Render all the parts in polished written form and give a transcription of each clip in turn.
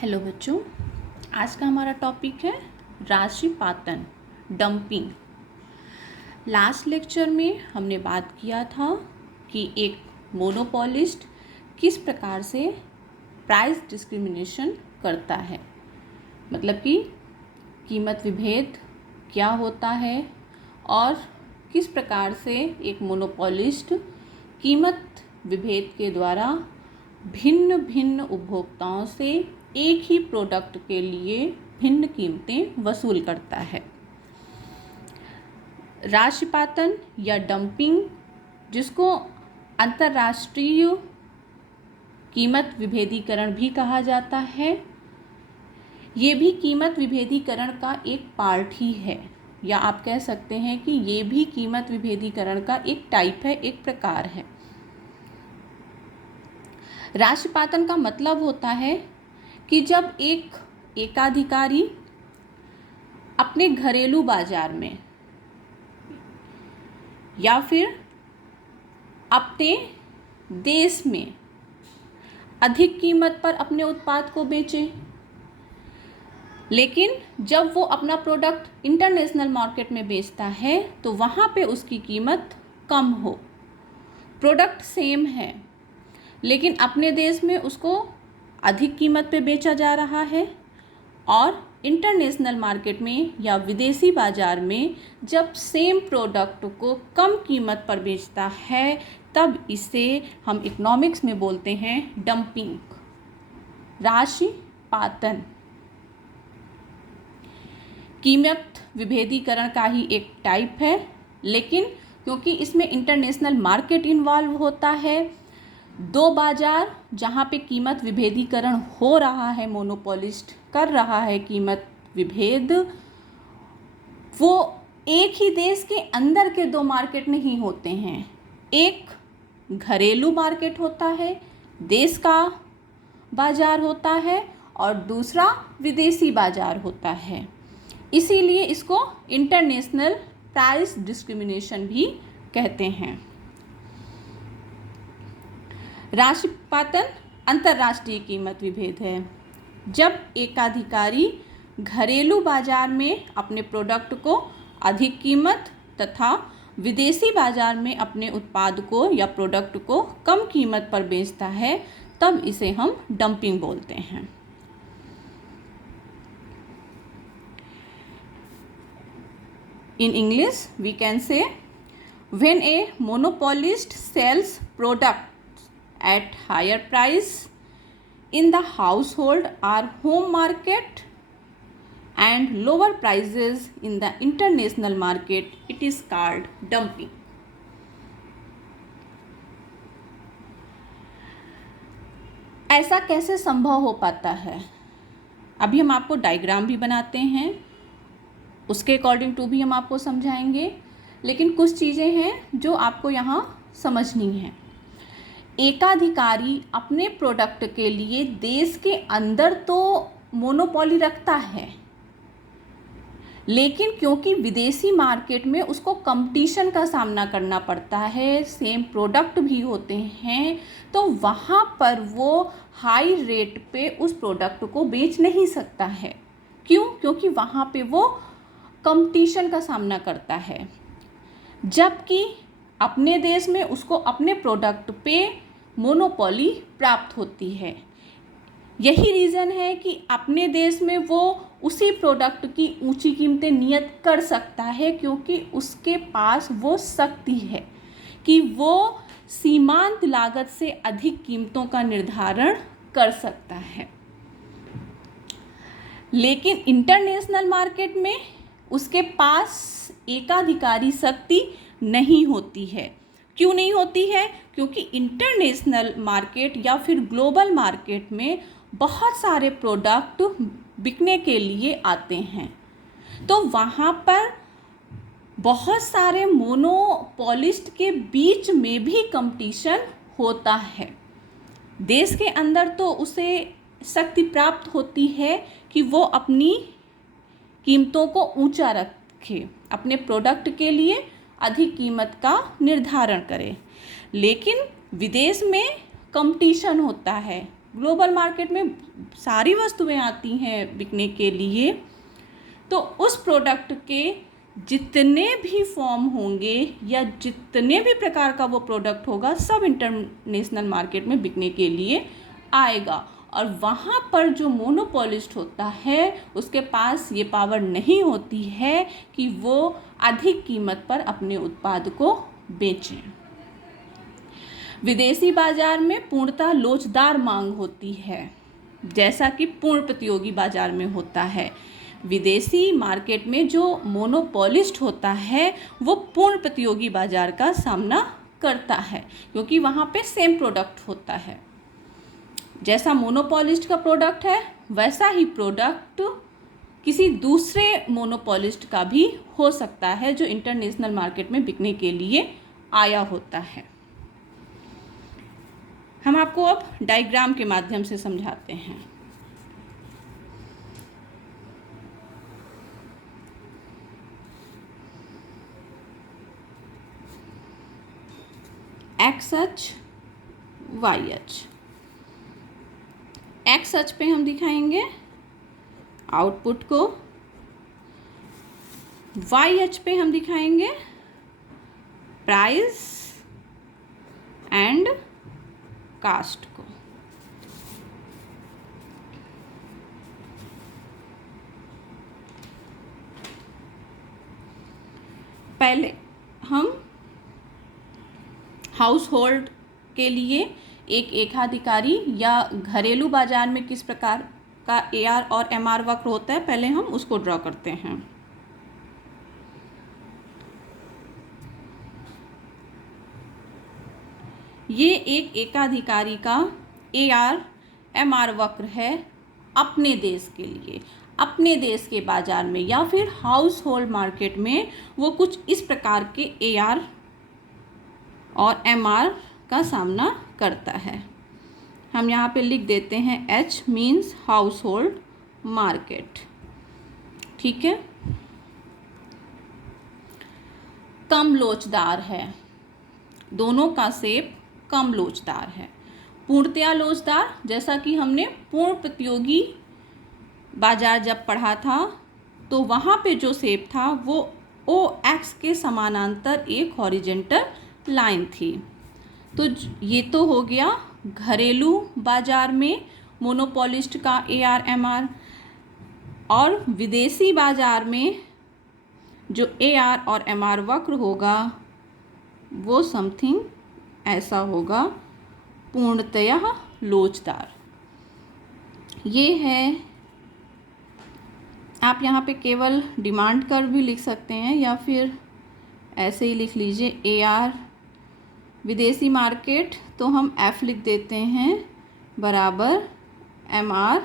Hello बच्चों, आज का हमारा टॉपिक है राशिपातन, डंपिंग। लास्ट लेक्चर में हमने बात किया था कि एक मोनोपोलिस्ट किस प्रकार से प्राइस डिस्क्रिमिनेशन करता है, मतलब कि कीमत विभेद क्या होता है और किस प्रकार से एक मोनोपोलिस्ट कीमत विभेद के द्वारा भिन्न भिन्न उपभोक्ताओं से एक ही प्रोडक्ट के लिए भिन्न कीमतें वसूल करता है। राशिपातन या डंपिंग, जिसको अंतर्राष्ट्रीय कीमत विभेदीकरण भी कहा जाता है, ये भी कीमत विभेदीकरण का एक पार्ट ही है, या आप कह सकते हैं कि ये भी कीमत विभेदीकरण का एक टाइप है, एक प्रकार है। राशिपातन का मतलब होता है कि जब एक एकाधिकारी अपने घरेलू बाजार में या फिर अपने देश में अधिक कीमत पर अपने उत्पाद को बेचे, लेकिन जब वो अपना प्रोडक्ट इंटरनेशनल मार्केट में बेचता है तो वहाँ पे उसकी कीमत कम हो। प्रोडक्ट सेम है लेकिन अपने देश में उसको अधिक कीमत पे बेचा जा रहा है, और इंटरनेशनल मार्केट में या विदेशी बाज़ार में जब सेम प्रोडक्ट को कम कीमत पर बेचता है, तब इसे हम इकोनॉमिक्स में बोलते हैं डंपिंग, राशिपातन। कीमत विभेदीकरण का ही एक टाइप है, लेकिन क्योंकि इसमें इंटरनेशनल मार्केट इन्वॉल्व होता है, दो बाजार जहाँ पे कीमत विभेदीकरण हो रहा है, मोनोपोलिस्ट कर रहा है कीमत विभेद, वो एक ही देश के अंदर के दो मार्केट नहीं होते हैं। एक घरेलू मार्केट होता है, देश का बाजार होता है, और दूसरा विदेशी बाजार होता है। इसीलिए इसको इंटरनेशनल प्राइस डिस्क्रिमिनेशन भी कहते हैं। राशिपातन अंतर्राष्ट्रीय कीमत विभेद है। जब एकाधिकारी घरेलू बाजार में अपने प्रोडक्ट को अधिक कीमत तथा विदेशी बाजार में अपने उत्पाद को या प्रोडक्ट को कम कीमत पर बेचता है, तब इसे हम डंपिंग बोलते हैं। In English, we can say when a monopolist sells products at higher price in the household or home market and lower prices in the international market, it is called dumping. ऐसा कैसे संभव हो पाता है? अभी हम आपको डायग्राम भी बनाते हैं, उसके अकॉर्डिंग टू भी हम आपको समझाएंगे, लेकिन कुछ चीज़ें हैं जो आपको यहाँ समझनी है। एकाधिकारी अपने प्रोडक्ट के लिए देश के अंदर तो मोनोपोली रखता है, लेकिन क्योंकि विदेशी मार्केट में उसको कंपटीशन का सामना करना पड़ता है, सेम प्रोडक्ट भी होते हैं, तो वहाँ पर वो हाई रेट पे उस प्रोडक्ट को बेच नहीं सकता है। क्यों? क्योंकि वहाँ पे वो कंपटीशन का सामना करता है, जबकि अपने देश में उसको अपने प्रोडक्ट पे मोनोपोली प्राप्त होती है। यही रीज़न है कि अपने देश में वो उसी प्रोडक्ट की ऊंची कीमतें नियत कर सकता है, क्योंकि उसके पास वो शक्ति है कि वो सीमांत लागत से अधिक कीमतों का निर्धारण कर सकता है। लेकिन इंटरनेशनल मार्केट में उसके पास एकाधिकारी शक्ति नहीं होती है। क्यों नहीं होती है? क्योंकि इंटरनेशनल मार्केट या फिर ग्लोबल मार्केट में बहुत सारे प्रोडक्ट बिकने के लिए आते हैं, तो वहाँ पर बहुत सारे मोनोपोलिस्ट के बीच में भी कंपटीशन होता है। देश के अंदर तो उसे शक्ति प्राप्त होती है कि वो अपनी कीमतों को ऊंचा रखे, अपने प्रोडक्ट के लिए अधिक कीमत का निर्धारण करे, लेकिन विदेश में कंपटीशन होता है, ग्लोबल मार्केट में सारी वस्तुएं आती हैं बिकने के लिए, तो उस प्रोडक्ट के जितने भी फॉर्म होंगे या जितने भी प्रकार का वो प्रोडक्ट होगा, सब इंटरनेशनल मार्केट में बिकने के लिए आएगा। और वहाँ पर जो मोनोपोलिस्ट होता है उसके पास ये पावर नहीं होती है कि वो अधिक कीमत पर अपने उत्पाद को बेचें। विदेशी बाजार में पूर्णतः लोचदार मांग होती है, जैसा कि पूर्ण प्रतियोगी बाजार में होता है। विदेशी मार्केट में जो मोनोपोलिस्ट होता है वो पूर्ण प्रतियोगी बाजार का सामना करता है, क्योंकि वहाँ पे सेम प्रोडक्ट होता है। जैसा मोनोपोलिस्ट का प्रोडक्ट है वैसा ही प्रोडक्ट किसी दूसरे मोनोपोलिस्ट का भी हो सकता है जो इंटरनेशनल मार्केट में बिकने के लिए आया होता है। हम आपको अब डायग्राम के माध्यम से समझाते हैं। एक्स अक्ष, वाई अक्ष। एक्स अक्ष पे हम दिखाएंगे आउटपुट को, वाई अक्ष पे हम दिखाएंगे प्राइस एंड कास्ट को। पहले हम हाउस होल्ड के लिए एक एकाधिकारी या घरेलू बाजार में किस प्रकार का AR और MR वक्र होता है, पहले हम उसको ड्रॉ करते हैं। ये एक एकाधिकारी का AR MR वक्र है अपने देश के लिए, अपने देश के बाजार में या फिर हाउस होल्ड मार्केट में वो कुछ इस प्रकार के AR और MR का सामना करता है। हम यहाँ पे लिख देते हैं H means house hold market. ठीक है, कम लोचदार है, दोनों का शेप कम लोचदार है। पूर्णतया लोचदार, जैसा कि हमने पूर्ण प्रतियोगी बाजार जब पढ़ा था तो वहाँ पे जो शेप था वो OX के समानांतर एक हॉरिजेंटल लाइन थी। तो ये तो हो गया घरेलू बाजार में मोनोपोलिस्ट का AR MR, और विदेशी बाजार में जो AR और MR वक्र होगा वो समथिंग ऐसा होगा, पूर्णतया लोचदार। ये है, आप यहाँ पे केवल डिमांड कर्व भी लिख सकते हैं या फिर ऐसे ही लिख लीजिए AR विदेशी मार्केट, तो हम F लिख देते हैं बराबर MR,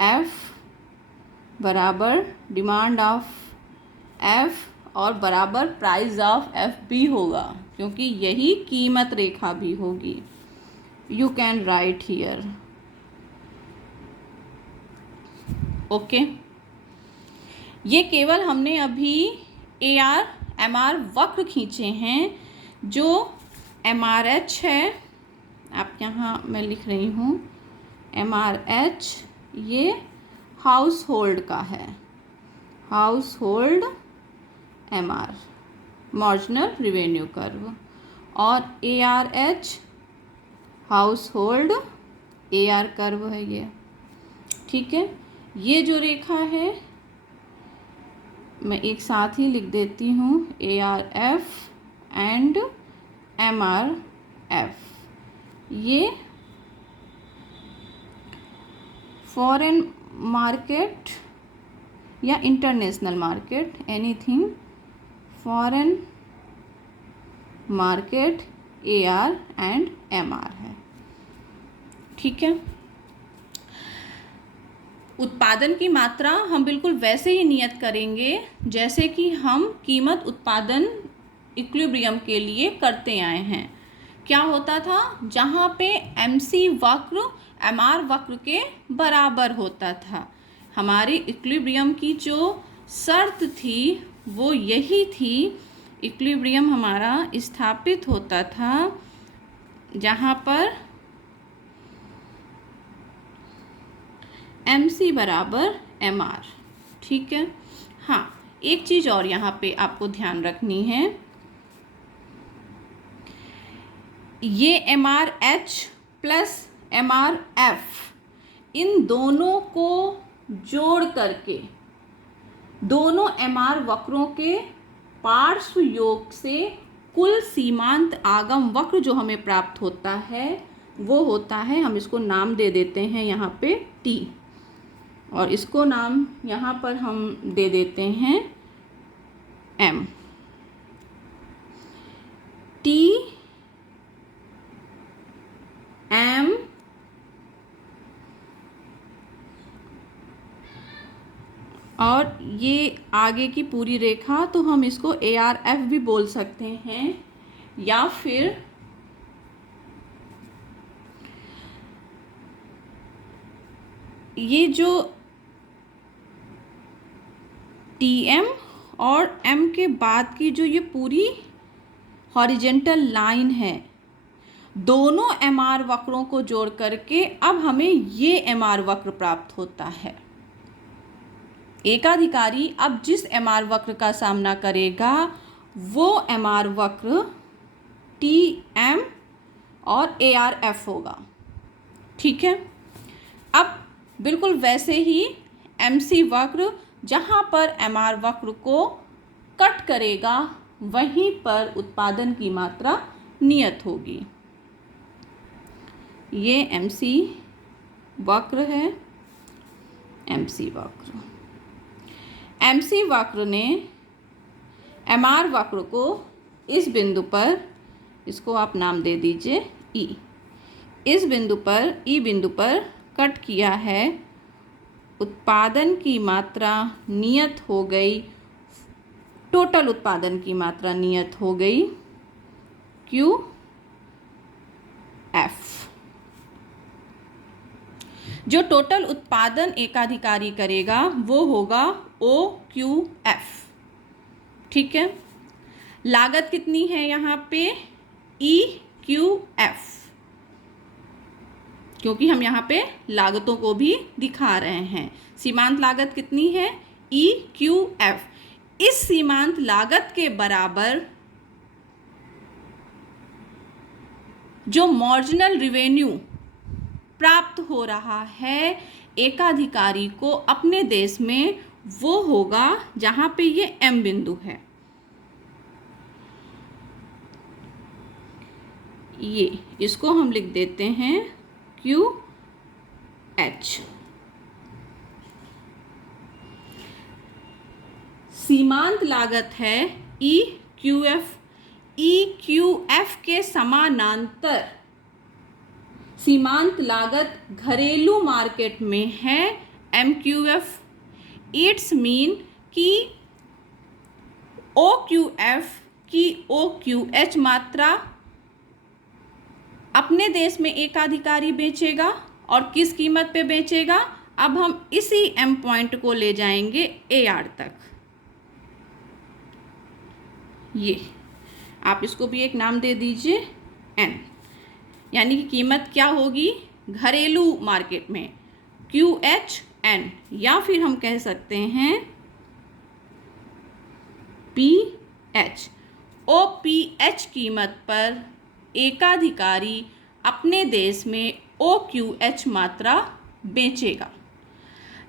F बराबर डिमांड ऑफ F और बराबर प्राइस ऑफ F भी होगा, क्योंकि यही कीमत रेखा भी होगी। You can write here. Okay, ये केवल हमने अभी AR MR वक्र खींचे हैं। जो MRH है, आप यहाँ मैं लिख रही हूँ MRH, ये हाउस होल्ड का है, house hold MR marginal revenue curve, और ARH house hold AR curve है ये। ठीक है, ये जो रेखा है मैं एक साथ ही लिख देती हूँ ARF एंड MRF। ये फॉरेन मार्केट या international market, anything foreign market AR and MR है। ठीक है, उत्पादन की मात्रा हम बिल्कुल वैसे ही नियत करेंगे जैसे कि हम कीमत उत्पादन इक्विलिब्रियम के लिए करते आए हैं। क्या होता था, जहाँ पे MC वक्र MR वक्र के बराबर होता था, हमारे इक्विलिब्रियम की जो शर्त थी वो यही थी। इक्विलिब्रियम हमारा स्थापित होता था जहाँ पर MC बराबर MR। ठीक है। हाँ, एक चीज़ और यहाँ पे आपको ध्यान रखनी है, ये MRH प्लस MRF इन दोनों को जोड़ करके दोनों MR वक्रों के पार्श्व योग से कुल सीमांत आगम वक्र जो हमें प्राप्त होता है वो होता है, हम इसको नाम दे देते हैं यहाँ पे T, और इसको नाम यहाँ पर हम दे देते हैं M। T M और ये आगे की पूरी रेखा, तो हम इसको ARF भी बोल सकते हैं, या फिर ये जो TM और M के बाद की जो ये पूरी हॉरिजेंटल लाइन है, दोनों MR वक्रों को जोड़ करके अब हमें ये MR वक्र प्राप्त होता है। एकाधिकारी अब जिस MR वक्र का सामना करेगा वो MR वक्र TM और ARF होगा। ठीक है। अब बिल्कुल वैसे ही MC वक्र जहाँ पर MR वक्र को कट करेगा वहीं पर उत्पादन की मात्रा नियत होगी। ये MC वक्र है, MC वक्र। MC वक्र ने MR वक्र को इस बिंदु पर, इसको आप नाम दे दीजिए E, इस बिंदु पर E बिंदु पर कट किया है। उत्पादन की मात्रा नियत हो गई, टोटल उत्पादन की मात्रा नियत हो गई QF। जो टोटल उत्पादन एकाधिकारी करेगा वो होगा OQF। ठीक है। लागत कितनी है यहाँ पे EQF, क्योंकि हम यहाँ पे लागतों को भी दिखा रहे हैं। सीमांत लागत कितनी है EQF। इस सीमांत लागत के बराबर जो मार्जिनल रिवेन्यू प्राप्त हो रहा है एकाधिकारी को अपने देश में, वो होगा जहाँ पे ये M बिंदु है। ये इसको हम लिख देते हैं QH। सीमांत लागत है EQF। EQF के समानांतर सीमांत लागत घरेलू मार्केट में है MQF। इट्स मीन कि OQF की OQH मात्रा अपने देश में एकाधिकारी बेचेगा, और किस कीमत पे बेचेगा, अब हम इसी M पॉइंट को ले जाएंगे AR तक। ये आप इसको भी एक नाम दे दीजिए N, यानी कि कीमत क्या होगी घरेलू मार्केट में QHN, या फिर हम कह सकते हैं PH। OPH कीमत पर एकाधिकारी अपने देश में OQH मात्रा बेचेगा,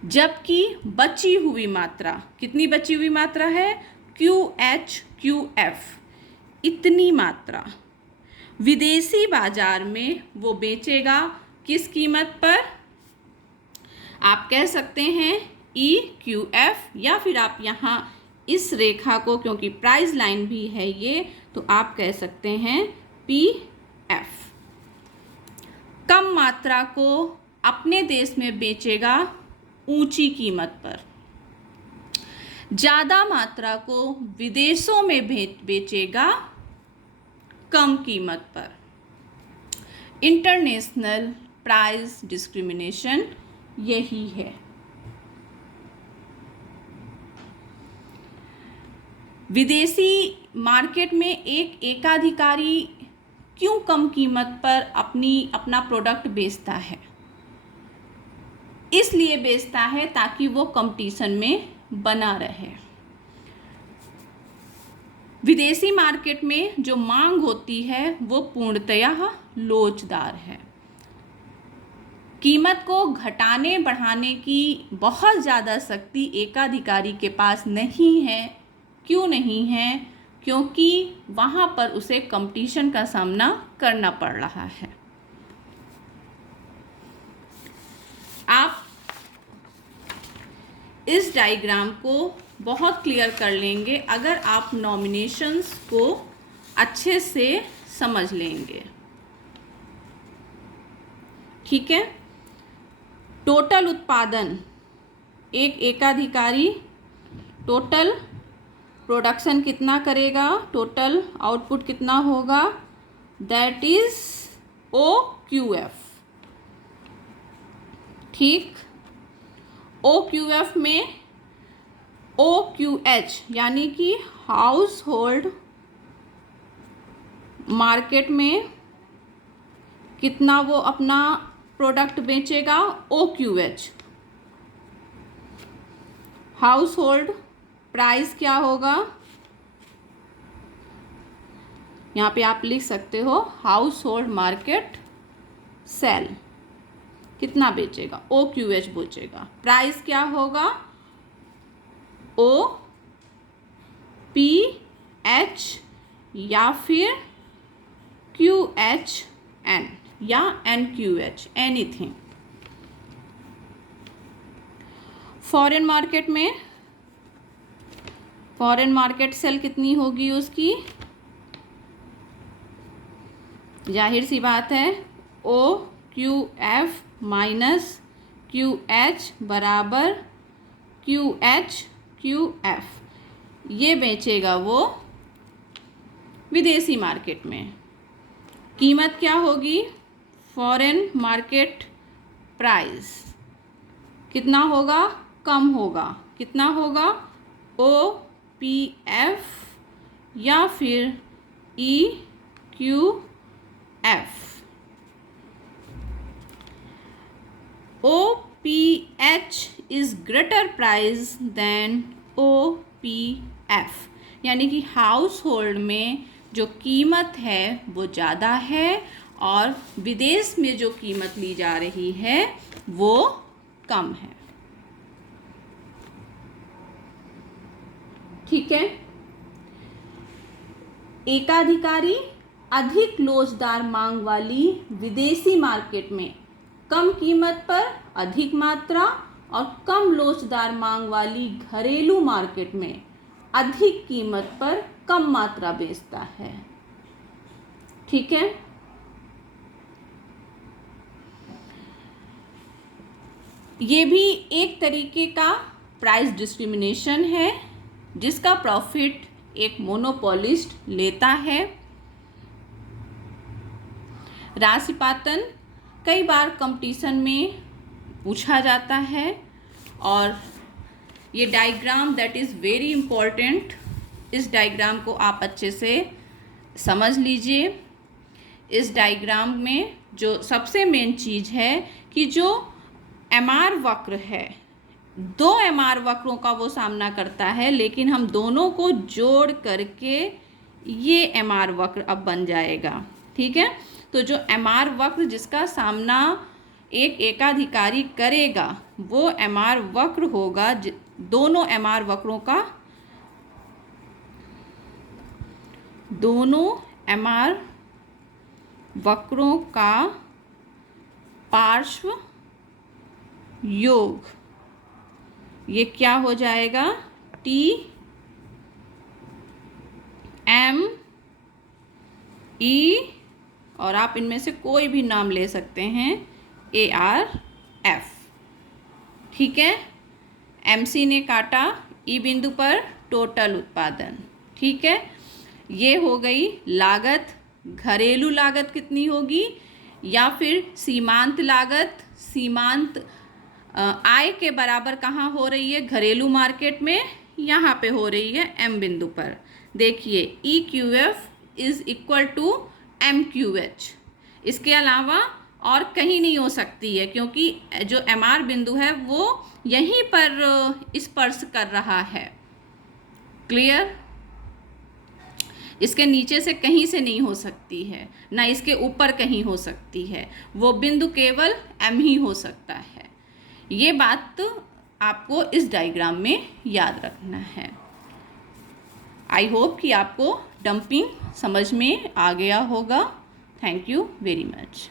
जबकि बची हुई मात्रा, कितनी बची हुई मात्रा है QH/QF, इतनी मात्रा विदेशी बाजार में वो बेचेगा। किस कीमत पर, आप कह सकते हैं EQF, या फिर आप यहाँ इस रेखा को, क्योंकि प्राइस लाइन भी है ये, तो आप कह सकते हैं PF। कम मात्रा को अपने देश में बेचेगा ऊंची कीमत पर, ज़्यादा मात्रा को विदेशों में बेचेगा कम कीमत पर। इंटरनेशनल प्राइस डिस्क्रिमिनेशन यही है। विदेशी मार्केट में एक एकाधिकारी क्यों कम कीमत पर अपना प्रोडक्ट बेचता है? इसलिए बेचता है ताकि वो कंपटीशन में बना रहे। विदेशी मार्केट में जो मांग होती है वो पूर्णतया लोचदार है। कीमत को घटाने बढ़ाने की बहुत ज़्यादा शक्ति एकाधिकारी के पास नहीं है। क्यों नहीं है? क्योंकि वहाँ पर उसे कंपटीशन का सामना करना पड़ रहा है। आप इस डायग्राम को बहुत क्लियर कर लेंगे अगर आप नॉमिनेशंस को अच्छे से समझ लेंगे। ठीक है। टोटल उत्पादन, एक एकाधिकारी टोटल प्रोडक्शन कितना करेगा, टोटल आउटपुट कितना होगा, दैट इज OQF। ठीक। OQF में OQH यानी कि हाउस होल्ड मार्केट में कितना वो अपना प्रोडक्ट बेचेगा, OQH। हाउस होल्ड प्राइस क्या होगा, यहाँ पे आप लिख सकते हो हाउस होल्ड मार्केट सेल कितना बेचेगा, OQH बेचेगा। प्राइस क्या होगा, OPH या फिर QHN या NQH, एनीथिंग। फॉरेन मार्केट में फॉरेन मार्केट सेल कितनी होगी उसकी, जाहिर सी बात है OQF माइनस QH बराबर QH/QF। ये बेचेगा वो विदेशी मार्केट में। कीमत क्या होगी, फॉरेन मार्केट प्राइस कितना होगा, कम होगा। कितना होगा, OPF या फिर EQF। OPH is greater price than OPF, यानी कि हाउस होल्ड में जो कीमत है वो ज़्यादा है और विदेश में जो कीमत ली जा रही है वो कम है। ठीक है। एकाधिकारी अधिक लोचदार मांग वाली विदेशी मार्केट में कम कीमत पर अधिक मात्रा और कम लोचदार मांग वाली घरेलू मार्केट में अधिक कीमत पर कम मात्रा बेचता है। ठीक है। ये भी एक तरीके का प्राइस डिस्क्रिमिनेशन है जिसका प्रॉफिट एक मोनोपोलिस्ट लेता है। राशिपातन कई बार कंपटीशन में पूछा जाता है और ये diagram that is very important, इस डायग्राम को आप अच्छे से समझ लीजिए। इस डायग्राम में जो सबसे मेन चीज़ है कि जो MR वक्र है, दो MR वक्रों का वो सामना करता है, लेकिन हम दोनों को जोड़ करके ये MR वक्र अब बन जाएगा। ठीक है। तो जो MR वक्र जिसका सामना एक एकाधिकारी करेगा वो MR वक्र होगा, दोनों MR वक्रों का, दोनों MR वक्रों का पार्श्व योग, ये क्या हो जाएगा, TME और आप इनमें से कोई भी नाम ले सकते हैं, ARF। ठीक है। MC ने काटा E बिंदु पर टोटल उत्पादन। ठीक है। ये हो गई लागत। घरेलू लागत कितनी होगी या फिर सीमांत लागत, सीमांत आय के बराबर कहाँ हो रही है, घरेलू मार्केट में, यहाँ पे हो रही है M बिंदु पर। देखिए EQF is equal to MQH। इसके अलावा और कहीं नहीं हो सकती है, क्योंकि जो MR बिंदु है वो यहीं पर स्पर्श कर रहा है। क्लियर? इसके नीचे से कहीं से नहीं हो सकती है, ना इसके ऊपर कहीं हो सकती है, वो बिंदु केवल M ही हो सकता है। ये बात आपको इस डायग्राम में याद रखना है। आई होप कि आपको डंपिंग समझ में आ गया होगा। Thank you very much.